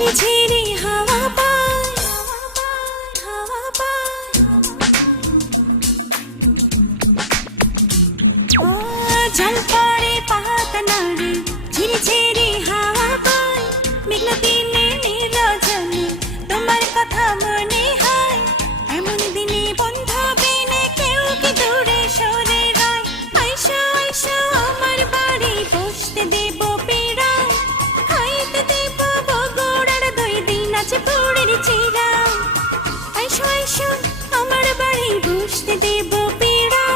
ঝিরি ঝিরি হাওয়া পায় জল পড়ে পাতা নাড়ে ঝিরি ঝিরি হাওয়া পায় মেঘলা দিনে নীরজনে তোমার কথা মনে হয় এমন দিনে বন্ধু বিনে কেউ কি দূরে সরে রয় আইসো আইসো আমার বাড়ি বসতে দেব পেড়া খাইতে দেব বগুড়ার দই দিন আছে পুরের চিরা আইসো আইসো আমার বাড়ি বসতে দেব পেড়া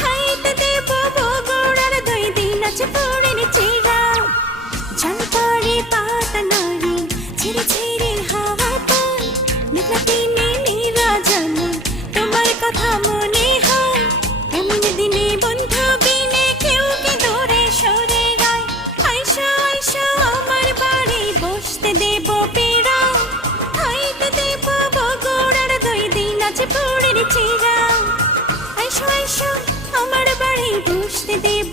খাইতে দেব বগুড়ার দই দিন আছে পুরের চিরা জল পড়ে পাতা নাড়ে ঝিরি ঝিরি হাওয়া পায় মেঘলা দিনে নীরজনে তোমার কথা মনে হয় এমন দিনে বন্ধু বিনে কেউ কি দূরে সরে রয় আইসো আইসো আমার বাড়ি বসতে দেব পেড়া খাইতে দেব বগুড়ার দই দিন আছে পুরের চিরা আইসো আইসো আমার বাড়ি বসতে দেব